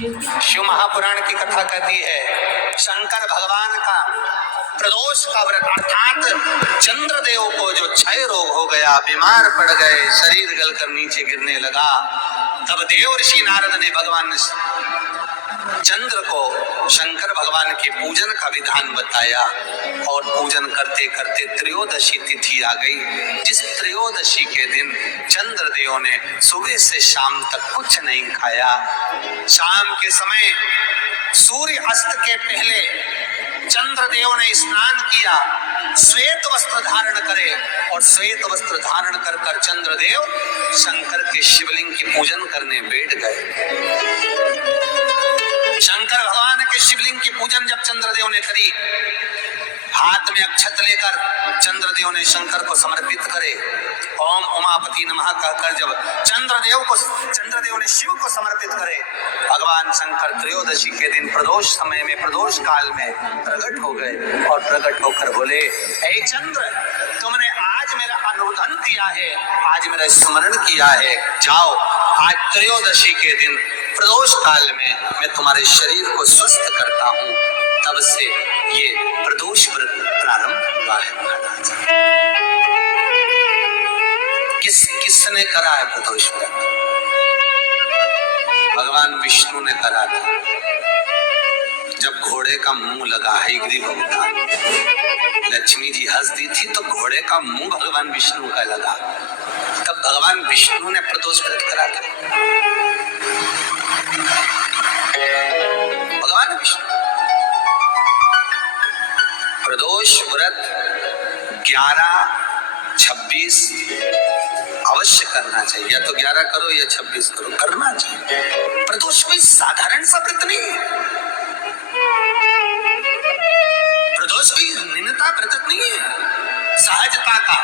शिव महापुराण की कथा कहती है शंकर भगवान का प्रदोष का व्रत अर्थात चंद्रदेव को जो क्षय रोग हो गया, बीमार पड़ गए, शरीर गलकर नीचे गिरने लगा, तब देव ऋषि नारद ने भगवान चंद्र को शंकर भगवान के पूजन का विधान बताया और पूजन करते करते त्रयोदशी तिथि आ गई। जिस त्रयोदशी के दिन चंद्रदेव ने सुबह से शाम तक कुछ नहीं खाया। शाम के समय सूर्य अस्त के पहले चंद्रदेव ने स्नान किया, श्वेत वस्त्र धारण करे और श्वेत वस्त्र धारण कर कर चंद्रदेव शंकर के शिवलिंग की पूजन करने बैठ गए। शंकर भगवान के शिवलिंग की पूजन जब चंद्रदेव ने करी, हाथ में अक्षत लेकर चंद्रदेव ने शंकर को समर्पित करे, ओम उमापति नमः कहकर जब चंद्रदेव ने शिव को समर्पित करे, भगवान शंकर त्रयोदशी के दिन प्रदोष समय में प्रदोष काल में प्रकट हो गए और प्रकट होकर बोले, हे चंद्र, तुमने आज मेरा अनुरोधन किया है, आज मेरा स्मरण किया है, जाओ आज त्रयोदशी के दिन प्रदोष काल में मैं तुम्हारे शरीर को स्वस्थ करता हूँ। तब से ये प्रदोष व्रत प्रारंभ हुआ है महाराज। किसने करा है प्रदोष व्रत? भगवान विष्णु ने करा था। जब घोड़े का मुंह लगा है ग्रीवता, लक्ष्मी जी हंस दी थी तो घोड़े का मुंह भगवान विष्णु का लगा, तब भगवान विष्णु ने प्रदोष व्रत करा था। भगवान विष्णु प्रदोष व्रत 11-26 अवश्य करना चाहिए, या तो 11 करो या 26 करो, करना चाहिए। प्रदोष कोई साधारण सा व्रत नहीं है, प्रदोष कोई निन्नता व्रत नहीं है, सहजता का।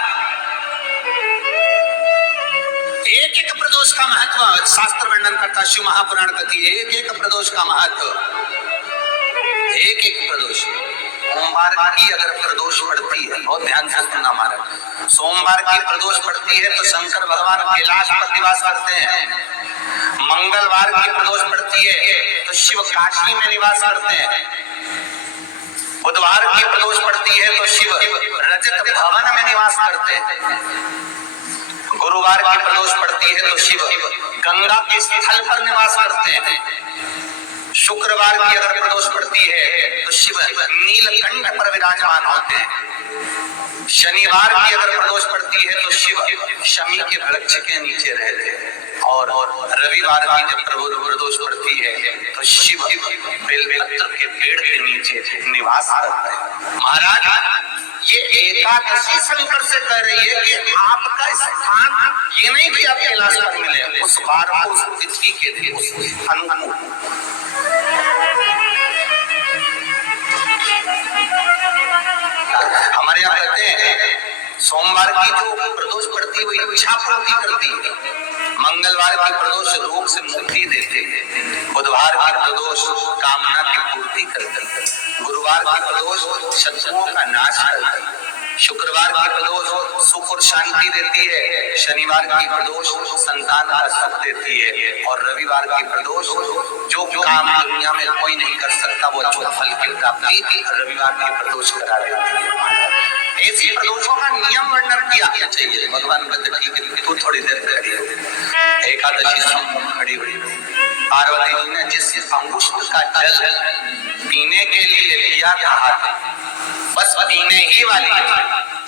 एक एक प्रदोष का महत्व शास्त्र वर्णन करता, शिव महापुराण कहती है एक एक प्रदोष का महत्व। एक एक प्रदोष, सोमवार की अगर प्रदोष पड़ती है, बहुत ध्यान से सुनना महाराज, सोमवार की प्रदोष पड़ती है तो शंकर भगवान कैलाश पर निवास करते हैं। मंगलवार की प्रदोष पड़ती है तो शिव काशी में निवास करते हैं। बुधवार की प्रदोष पड़ती है तो शिव रजत भवन में निवास करते हैं। गुरुवार की प्रदोष पड़ती है तो शिव गंगा के स्थल पर निवास करते हैं। शुक्रवार की अगर प्रदोष पड़ती है तो शिव नीलकंठ पर विराजमान होते हैं। शनिवार की अगर प्रदोष पड़ती है तो शिव शमी के वृक्ष के नीचे रहते हैं। और रविवार की जब प्रदोष पड़ती है तो शिव बेलपत्र के पेड़ के नीचे निवास करते हैं। महाराज ये एकादशी शंकर से कह रही है कि आपका स्थान ये नहीं कि आप कैलाश पर मिले, उस बार उस तिथि के दिन उस अनुकूल। हमारे यहाँ कहते हैं सोमवार की जो प्रदोष पड़ती है वो इच्छा पूर्ति करती है, मंगलवार की प्रदोष रोग से मुक्ति देते हैं, बुधवार की प्रदोष कामना की पूर्ति करती है, गुरुवार की प्रदोष शत्रुओं का नाश करती है, शुक्रवार की प्रदोष सुख और शांति देती है, शनिवार की प्रदोष संतान का सुख देती है, और रविवार की प्रदोष जो काम दुनिया में कोई नहीं कर सकता वो अच्छे फल की प्राप्ति रविवार की प्रदोष करा देती है। ऐसी प्रदोषों का नियम वर्णन किया चाहिए। भगवान बताइए कि तू थोड़ी देर खड़ी एकादशी खड़ी हुई, पार्वती जी ने जिस अंगुष्ठ का जल पीने के लिए लिया था हाथ, बस पीने ही वाली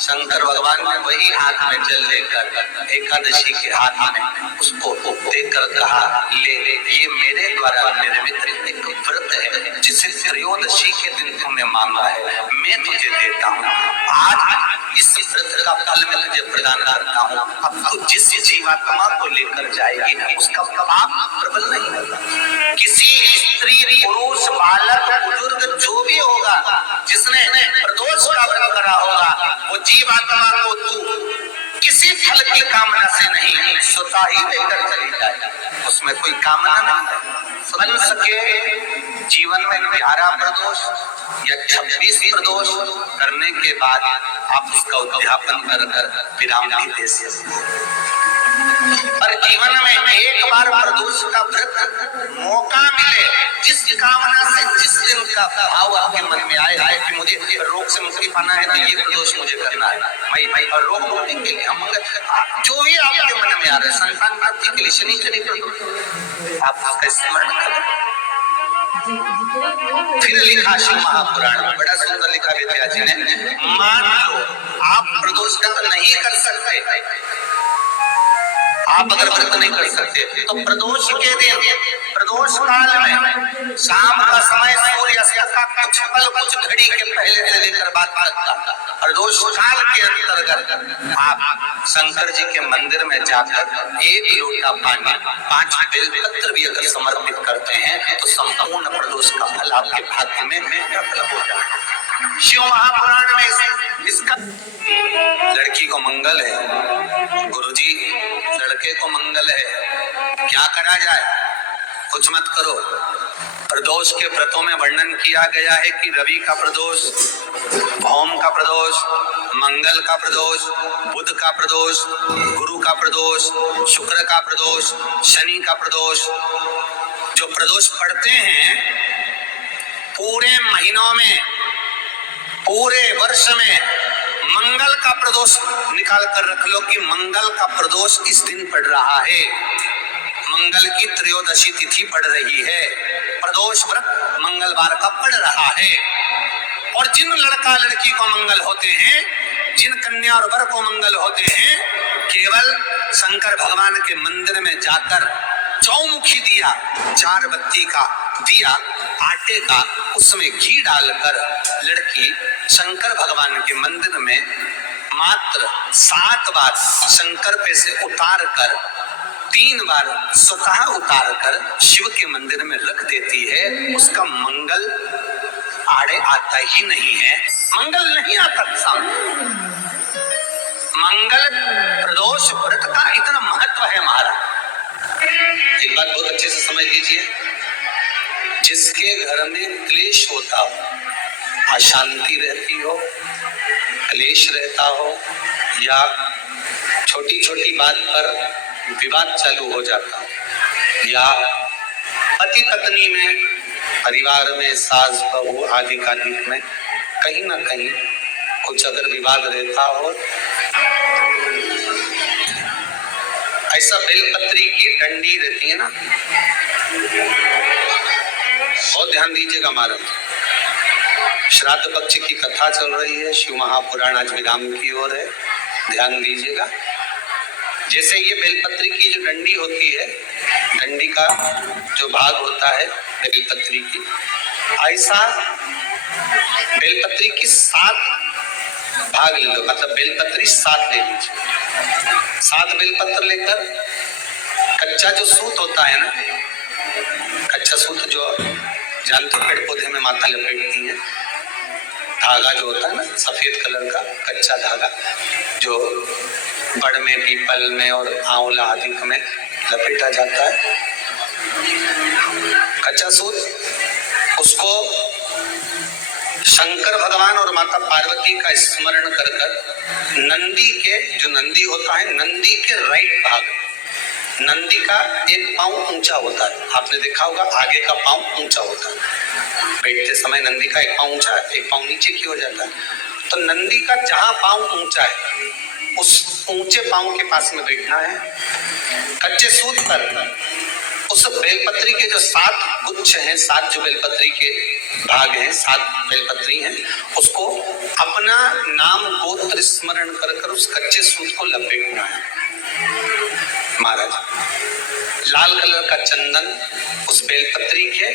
शंकर भगवान ने वही हाथ में जल लेकर एकादशी के हाथ में उसको देकर कहा, ले ये मेरे द्वारा मेरे मित्र एक व्रत है जिसे त्रयोदशी के दिन तुमने मांगा है, मैं तुझे देता हूँ। आज इस व्रत का फल मैं तुझे प्रदान करता हूँ। अब तू जिस जीवात्मा को लेकर जाएगी उसका पाप प्रबल नहीं होगा। किसी स्त्री पुरुष बालक बुजुर्ग जो भी होगा जिसने प्रदोष का व्रत करा होगा वो जीवात्मा को तू किसी फल की कामना से नहीं स्वतः ही लेकर चली जाए, उसमें कोई कामना नहीं बन सके। जीवन में 11 प्रदोष या 26 प्रदोष करने के बाद आप उसका उद्यापन कर विराम भी दे सकते। पर जीवन में एक बार प्रदोष का व्रत मौका मिले कामना से जिस दिन का भाव आपके मन में आए कि मुझे रोग से मुक्ति पाना है, तो ये प्रदोष मुझे करना है भाई। और रोग मुक्ति के लिए हम जो भी आपके मन में आ रहा है, संतान प्राप्ति के लिए शनिचरी प्रदोष आप उसका स्मरण करें। फिर लिखा शिव महापुराण में, बड़ा सुंदर लिखा वेदव्यास जी ने, मान लो आप प्रदोष व्रत नहीं कर सकते, आप अगर व्रत नहीं कर सकते तो प्रदोष के दिन, प्रदोष काल में शाम का समय सूर्यास्त का कुछ पल, कुछ घड़ी के पहले से लेकर बाद तक प्रदोष काल के अंतर्गत आप शंकर जी के मंदिर में जाकर एक लोटा पानी, 5 बेलपत्र भी अगर समर्पित करते हैं तो संपूर्ण प्रदोष का फल आपके भाग्य में उपलब्ध हो जाता है। शिव महापुराण में इसका लड़की को मंगल है, गुरुजी लड़के को मंगल है, क्या करा जाए? कुछ मत करो। प्रदोष के व्रतों में वर्णन किया गया है कि रवि का प्रदोष, भौम का प्रदोष, मंगल का प्रदोष, बुध का प्रदोष, गुरु का प्रदोष, शुक्र का प्रदोष, शनि का प्रदोष। जो प्रदोष पड़ते हैं पूरे महीनों में, पूरे वर्ष में, मंगल का प्रदोष निकाल कर रख लो कि मंगल का प्रदोष इस दिन पड़ रहा है, मंगल की त्रयोदशी तिथि पड़ रही है, प्रदोष व्रत मंगलवार का पड़ रहा है। और जिन लड़का लड़की को मंगल होते हैं, जिन कन्या और वर को मंगल होते हैं, केवल शंकर भगवान के मंदिर में जाकर चौमुखी दिया, 4 बत्ती का दिया आटे का, उसमें घी डालकर लड़की शंकर भगवान के मंदिर में मात्र 7 बार शंकर पे से उतार कर, 3 बार स्वतः उतार कर शिव के मंदिर में रख देती है, उसका मंगल आड़े आता ही नहीं है, मंगल नहीं आता सामने। मंगल प्रदोष व्रत का इतना महत्व है महाराज। एक बात बहुत अच्छे से समझ लीजिए, जिसके घर में क्लेश होता हो, अशांति रहती हो, क्लेश रहता हो, या छोटी छोटी बात पर विवाद चालू हो जाता हो, या पति पत्नी में, परिवार में, सास बहू आदि कादिक में कहीं ना कहीं कुछ अगर विवाद रहता हो, ऐसा बेलपत्री की डंडी रहती है ना, बहुत ध्यान दीजिएगा महाराज। श्राद्ध पक्ष की कथा चल रही है, शिव महापुराण आज विराम की ओर है, ध्यान दीजिएगा। जैसे ये बेलपत्री की जो डंडी होती है, डंडी का जो भाग होता है बेलपत्री की, ऐसा बेलपत्री की 7 भाग ले लो, मतलब बेलपत्री 7 ले लीजिए। 7 बेलपत्र लेकर कच्चा जो सूत होता है ना, कच्चा सूत जो जानते पेड़ पौधे में माता लपेटती है, धागा जो होता है ना सफेद कलर का कच्चा धागा, जो बड़ में, पीपल में और आंवला आदि में लपेटा जाता है, कच्चा सूत, उसको शंकर भगवान और माता पार्वती का स्मरण कर कर नंदी के, जो नंदी होता है, नंदी के राइट भाग, नंदी का एक पांव ऊंचा होता है, आपने देखा होगा आगे का पांव ऊंचा होता है, बैठते समय नंदी का एक पांव ऊंचा है, एक पांव नीचे की हो जाता है। तो नंदी का जहां पांव ऊंचा है उस ऊंचे पांव के पास में बैठना है, कच्चे सूत पर उस बेलपत्री के जो 7 गुच्छ हैं, 7 जो बेलपत्री के भाग हैं, 7 बेलपत्री हैं, उसको अपना नाम गोत्र स्मरण कर कर उस कच्चे सूत को लपेटना है महाराज। लाल कलर का चंदन उस बेलपत्री के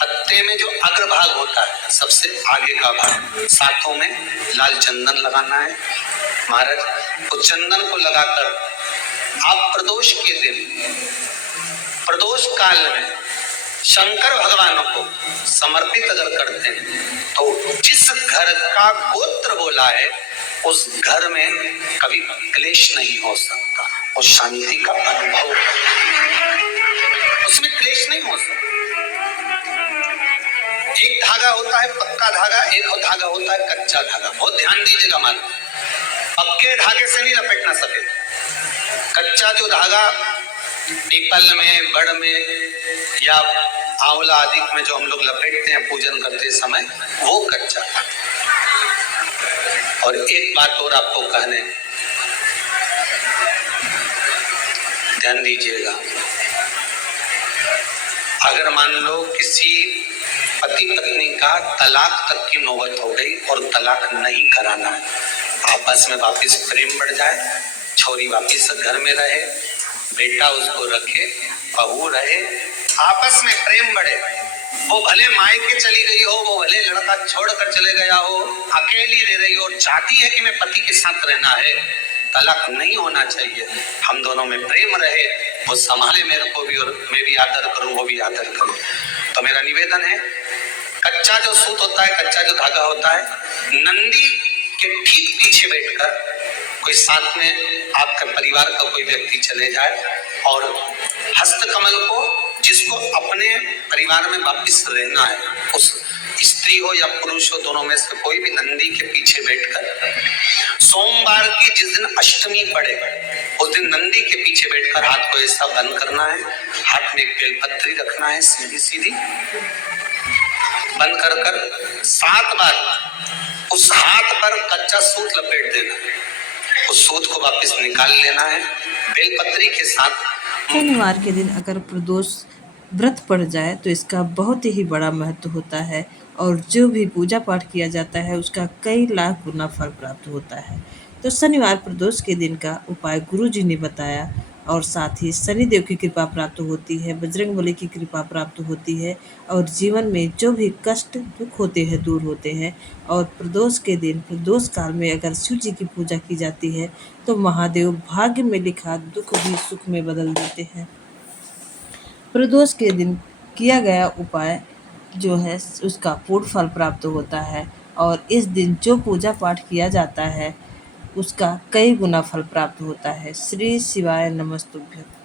पत्ते में जो अग्रभाग होता है, सबसे आगे का भाग, 7 में लाल चंदन लगाना है महाराज। उस चंदन को लगाकर आप प्रदोष के दिन, प्रदोष काल में शंकर भगवान को समर्पित अगर करते हैं तो जिस घर का गोत्र बोला है उस घर में कभी क्लेश नहीं हो सकता, उस शांति का अनुभव, उसमें क्लेश नहीं हो सकता। एक धागा होता है पक्का धागा, एक धागा होता है कच्चा धागा, बहुत ध्यान दीजिएगा मान। पक्के धागे से नहीं लपेटना सफेद, कच्चा जो धागा पीपल में, बड़ में या आंवला आदि में जो हम लोग लपेटते हैं पूजन करते समय, वो कच्चा था। और एक बात और आपको कहने, ध्यान दीजिएगा, अगर मान लो किसी पति पत्नी का तलाक तक की नौबत हो गई और तलाक नहीं कराना है, आपस में वापिस प्रेम बढ़ जाए, छोरी वापिस घर में रहे, बेटा उसको रखे, बहू रहे, आपस में प्रेम बढ़े, वो भले मायके चली गई हो, वो भले लड़का छोड़कर चले गया हो, अकेली रह रही हो, चाहती है कि मैं पति के साथ रहना है, तलाक नहीं होना चाहिए, हम दोनों में प्रेम रहे, वो संभाले मेरे को भी और मैं भी आदर करूं, वो भी आदर करूं। तो मेरा निवेदन है, कच्चा जो सूत होता है, कच्चा जो धागा होता है, नंदी के ठीक पीछे बैठकर कोई साथ में आपके परिवार का कोई व्यक्ति चले जाए और हस्तकमल को, जिसको अपने परिवार में वापिस रहना है, उस स्त्री हो या पुरुष हो, दोनों में से कोई भी नंदी के पीछे बैठकर सोमवार की जिस दिन अष्टमी पड़े उस दिन नंदी के पीछे बैठकर हाथ को ऐसा बंद करना है, हाथ में एक बेलपत्री रखना है, सीधी सीधी बंद कर कर 7 बार उस हाथ पर कच्चा सूत लपेट देना है, उस सूत को वापस निकाल लेना है बेलपत्री के साथ। शनिवार के दिन अगर प्रदोष व्रत पड़ जाए तो इसका बहुत ही बड़ा महत्व होता है और जो भी पूजा पाठ किया जाता है उसका कई लाख गुना फल प्राप्त होता है। तो शनिवार प्रदोष के दिन का उपाय गुरु जी ने बताया और साथ ही शनिदेव की कृपा प्राप्त होती है, बजरंगबली की कृपा प्राप्त होती है और जीवन में जो भी कष्ट दुख होते हैं दूर होते हैं। और प्रदोष के दिन प्रदोष काल में अगर शिव जी की पूजा की जाती है तो महादेव भाग्य में लिखा दुख भी सुख में बदल देते हैं। प्रदोष के दिन किया गया उपाय जो है उसका पूर्ण फल प्राप्त होता है और इस दिन जो पूजा पाठ किया जाता है उसका कई गुना फल प्राप्त होता है। श्री शिवाय नमस्तुभ्यं।